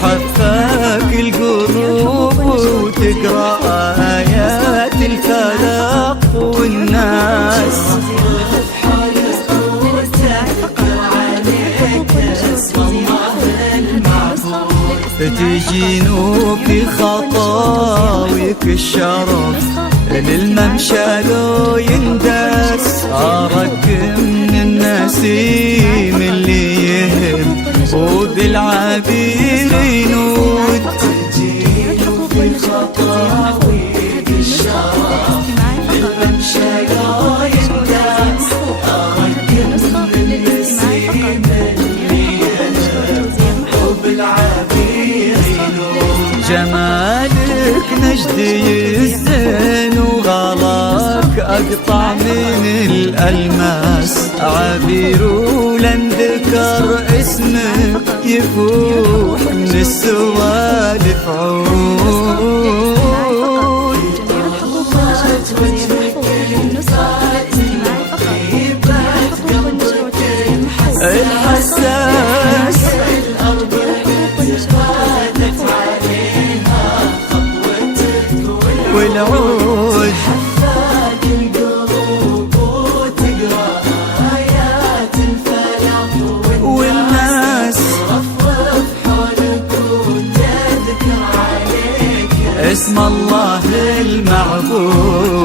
تحفك القلوب وتقرأ آيات الفلق والناس. تجينو في خطاويك الشرف للممشى لو يندس. أراك من النسيم اللي يهم وذي العبير ينود. تجينو في خطاويك الشرف للممشى لو يندس. أراك من النسيم اللي يهم وبالعبير ينود. جمالك نجدي الزين وغلاك أقطع من الألماس. عبير ولن ذكر اسمك يفوح من السوالف عود. الحساس والعود حفاك القلوب وتقرأ آيات الفلق والناس. رفرف حولك وتذكر عليك اسم الله المعبود.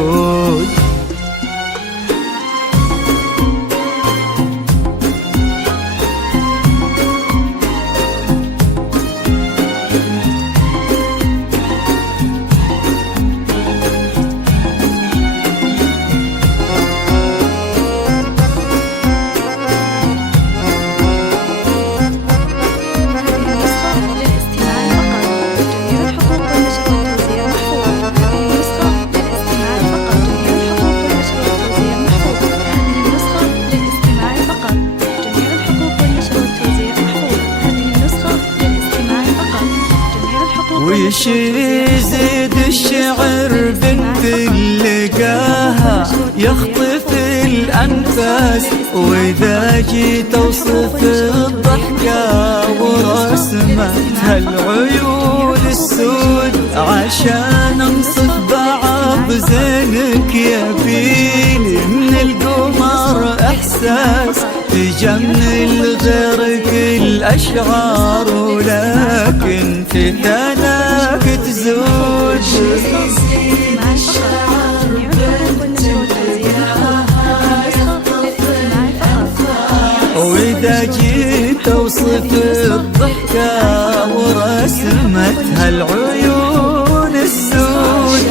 وش يزيد الشعر بنت لقاها يخطف الأنفاس. وإذا جيت أوصف الضحكة ورسمتها العيون السود عشان أنصف بعض زينك يبيني من القمر إحساس. تجمل غيرك الأشعار ولكن في ثناك تزود. وإذا جيت أوصف الضحكة ورسمتها العيون السود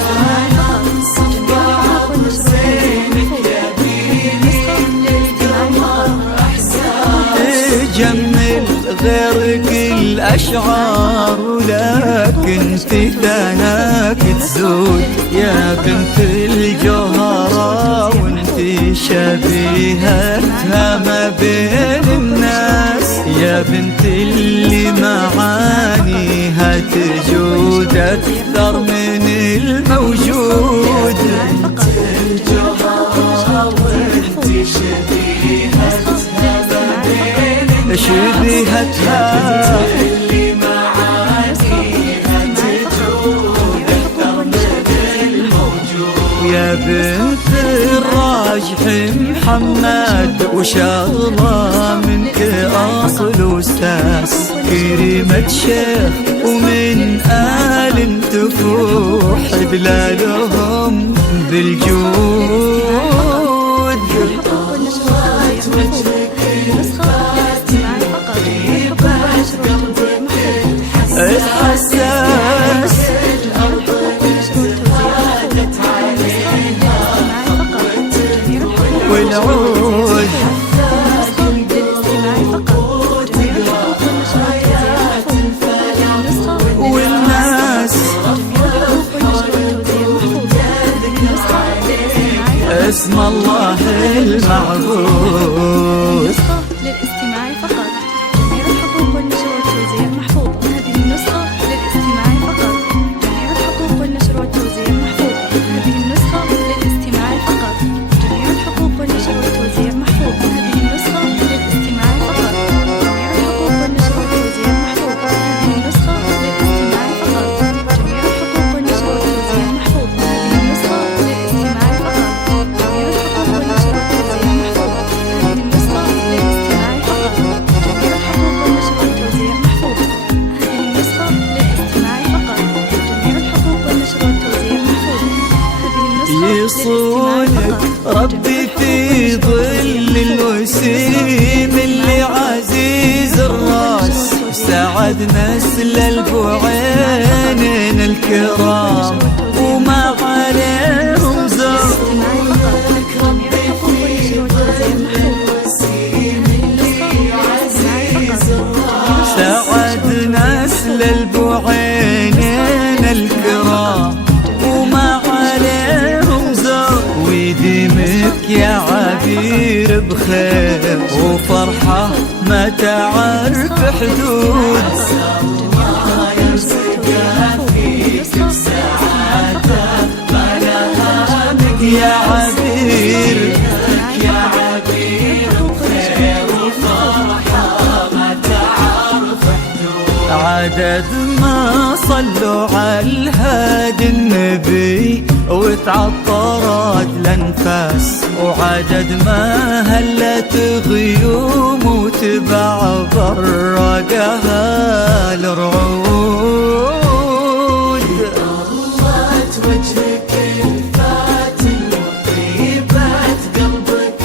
جمل غيرك الأشعار ولكن في ثناك تزود. يا بنت الجوهرة وانت شبيهتها ما بين الناس. يا بنت اللي معانيها تجود أكثر من الموجود. بنت الجوهرة وانت شبيهتها شبيهتها اللي معانيها تجود أكثر من الموجود. يا بنت الراجح محمد وشغلة منك أصل وساس. كريمة شيخ ومن آل تفوح بلادهم بالجود. الحساس والعود والناس. اسم الله المعبود. للاستماع فقط. جميع الحقوق والنشر والتوزيع محفوظة. هذه النسخة للاستماع فقط. جميع الحقوق والنشر والتوزيع محفوظة. هذه النسخة للاستماع فقط. جميع الحقوق والنشر والتوزيع محفوظة. هذه النسخة للاستماع فقط. جميع الحقوق والنشر والتوزيع محفوظة. هذه النسخة يصونك ربي في ظل الوسيم اللي عزيز الراس، سعد نسل البوعين الكرام وما عليهم زر. سعد نسل البوعينين الكرام وما عليهم زر، ويديمك يا عبير بخير وفرحة ما تعرف حدود. الله يرزقك فيك بسعادة ما لها مد يا عبير، يا عبير بخير وفرحة ما تعرف حدود. عدد ما صلوا على الهادي النبي وتعطرت الانفاس، وعدد ما هلت غيوم وتبع برقها الرعود. ضلت وجهك الفاتن وطيبة قلبك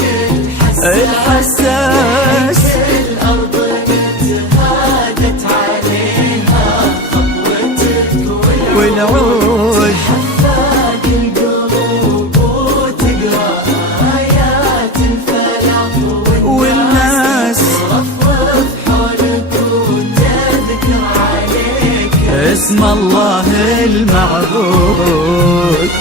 الحساس، الأرض نتهادت عليها خطوتك والعود. حفاك القلوب وتقرأ آيات الفلاح والناس رفرف حولك وتذكر عليك اسم الله المعبود.